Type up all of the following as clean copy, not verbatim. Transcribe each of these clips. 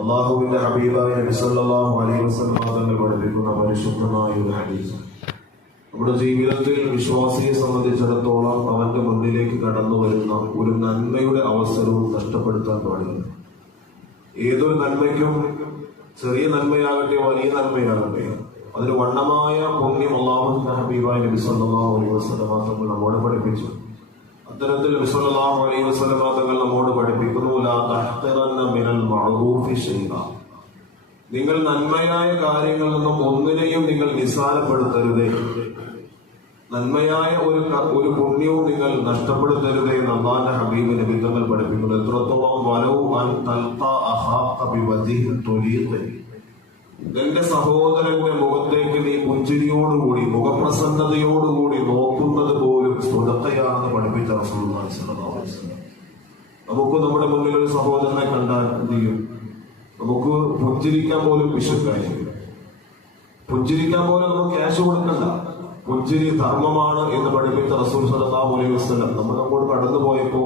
അള്ളാഹുവിന്റെ ഹബീബായ നബി സല്ലല്ലാഹു അലൈഹി വസല്ലം തങ്ങൾ പഠിപ്പിക്കുന്ന പരിശുദ്ധമായ ഒരു ഹദീസ്. നമ്മുടെ ജീവിതത്തിൽ വിശ്വാസിയെ സംബന്ധിച്ചിടത്തോളം അവന്റെ മുന്നിലേക്ക് കടന്നു വരുന്ന ഒരു നന്മയുടെ അവസരവും നഷ്ടപ്പെടുത്താൻ പാടില്ല. ഏതൊരു നന്മയ്ക്കും, ചെറിയ നന്മയാകട്ടെ വലിയ നന്മയാകട്ടെ, അതിന് വണ്ണമായ പുണ്യം അള്ളാഹുവിന്റെ ഹബീബായ നബി സല്ലല്ലാഹു അലൈഹി വസല്ലം തങ്ങൾ നമ്മോട് പഠിപ്പിച്ചു. അത്തരത്തിൽ നബി സല്ലല്ലാഹു അലൈഹി വസല്ലം തങ്ങൾ നമ്മോട് പഠിപ്പിക്കുന്നു, ലാ തഹ്തിറന്ന മിനൽ മഅറൂഫി ശൈഅ. നിങ്ങൾ നന്മയായ കാര്യങ്ങളിൽ നിന്നും ഒന്നിനെയും നിങ്ങൾ നിസ്സാരപ്പെടുത്തരുതേ, നന്മയായ ഒരു പുണ്യവും നിങ്ങൾ നഷ്ടപ്പെടുത്തരുതേ എന്ന് അല്ലാഹുവിന്റെ ഹബീബ് നബി തങ്ങൾ പഠിപ്പിക്കുന്നു. എത്രത്തോളം വലൗ അൻ തൽഖാ അഖാക ബിവജ്ഹിൻ തുലീഖ്, നിന്റെ സഹോദരന്റെ മുഖത്തേക്ക് നീ പുഞ്ചിരിയോടുകൂടി മുഖപ്രസന്നതയോടുകൂടി നോക്കുന്നത് പോലും സ്വതക്കയാണെന്ന് പഠിപ്പിച്ച റസൂലുള്ളാഹി സ്വല്ലല്ലാഹു അലൈഹി വസല്ലം. നമുക്ക് നമ്മുടെ മുന്നിൽ ഒരു സഹോദരനെ കണ്ടാൽ എന്ത് ചെയ്യും? നമുക്ക് പുഞ്ചിരിക്കാൻ പോലും വിശക്കായിരിക്കും. പുഞ്ചിരിക്കാൻ പോലും നമുക്ക് ക്യാഷ് കൊടുക്കണ്ട. പുഞ്ചിരി ധർമ്മമാണ് എന്ന് പഠിപ്പിച്ച റസൂൽ സ്വല്ലല്ലാഹു അലൈഹി വസല്ലം. നമ്മൾ നമ്മോട് കടന്നു പോയപ്പോ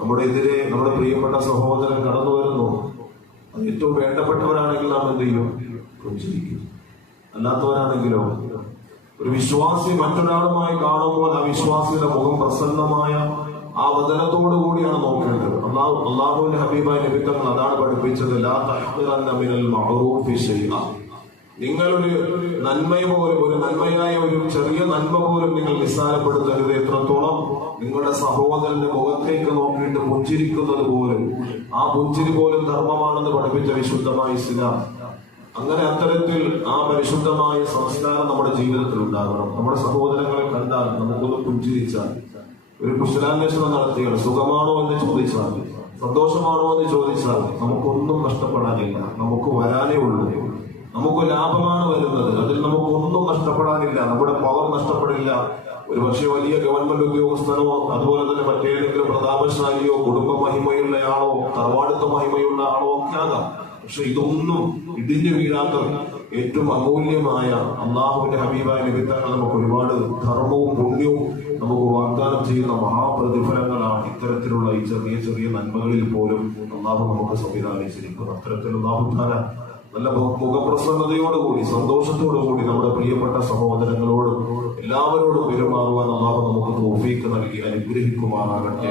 നമ്മുടെ എതിരെ നമ്മുടെ പ്രിയപ്പെട്ട സഹോദരൻ കടന്നു വരുന്നു, അത് ഏറ്റവും വേണ്ടപ്പെട്ടവരാണെങ്കിൽ നാം എന്ത് ചെയ്യും? പുഞ്ചിരിക്കും. അല്ലാത്തവരാണെങ്കിലോ, ഒരു വിശ്വാസി മറ്റൊരാളുമായി കാണുമ്പോൾ ആ വിശ്വാസിയുടെ മുഖം പ്രസന്നമായ ആ വദനത്തോടു കൂടിയാണ് നോക്കേണ്ടത്. അള്ളാഹുവിന്റെ ഹബീബായ നബി തങ്ങൾ അതാണ് പഠിപ്പിച്ചത്, ലാ തഹ്തിറന്ന മിനൽ മഅറൂഫി ശൈഅ. നിങ്ങളൊരു നന്മയായ ഒരു ചെറിയ നന്മ പോലും നിങ്ങൾ നിസ്സാരപ്പെടുത്തരുത്. എത്രത്തോളം നിങ്ങളുടെ സഹോദരന്റെ മുഖത്തേക്ക് നോക്കിയിട്ട് പുഞ്ചിരിക്കുന്നത് പോലും, ആ പുഞ്ചിരി പോലും ധർമ്മമാണെന്ന് പഠിപ്പിച്ച വിശുദ്ധമായ ഇസ്ലാം. അങ്ങനെ അത്തരത്തിൽ ആ പരിശുദ്ധമായ സംസ്കാരം നമ്മുടെ ജീവിതത്തിൽ ഉണ്ടാകണം. നമ്മുടെ സഹോദരങ്ങളെ കണ്ടാൽ നമുക്കൊന്ന് പുഞ്ചിരിച്ചാൽ, ഒരു കുശലാന്വേഷണം നടത്തിയാൽ, സുഖമാണോ എന്ന് ചോദിച്ചാൽ, സന്തോഷമാണോ എന്ന് ചോദിച്ചാൽ, നമുക്കൊന്നും നഷ്ടപ്പെടാനില്ല. നമുക്ക് വരാനേ ഉള്ളൂ. നമുക്ക് ലാഭമാണ് വരുന്നത്, അതിൽ നമുക്കൊന്നും നഷ്ടപ്പെടാനില്ല. നമ്മുടെ പവർ നഷ്ടപ്പെടില്ല. ഒരു പക്ഷേ വലിയ ഗവൺമെന്റ് ഉദ്യോഗസ്ഥനോ അതുപോലെ തന്നെ മറ്റേതെങ്കിലും പ്രതാപശാലിയോ കുടുംബ മഹിമയുള്ളയാളോ തറവാടുത്ത മഹിമയുള്ള ആളോ ഒക്കെ ആകാം. പക്ഷെ ഇതൊന്നും ഇടിഞ്ഞു വീഴാത്ത ഏറ്റവും അമൂല്യമായ അള്ളാഹുവിന്റെ ഹബീബായ നബി തങ്ങൾ നമുക്ക് ഒരുപാട് ധർമ്മവും പുണ്യവും നമുക്ക് വാഗ്ദാനം ചെയ്യുന്ന മഹാപ്രതിഫലങ്ങളാണ് ഇത്തരത്തിലുള്ള ഈ ചെറിയ ചെറിയ നന്മകളിൽ പോലും അള്ളാഹു നമുക്ക് സംവിധാനിച്ചിരിക്കുന്നത്. അത്തരത്തിൽ അള്ളാഹു തആല നല്ല മുഖപ്രസന്നതയോടുകൂടി സന്തോഷത്തോടുകൂടി നമ്മുടെ പ്രിയപ്പെട്ട സഹോദരങ്ങളോടും എല്ലാവരോടും പെരുമാറുവാൻ അള്ളാഹു നമുക്ക് തൗഫീഖ് നൽകി അനുഗ്രഹിക്കുമാറാകട്ടെ.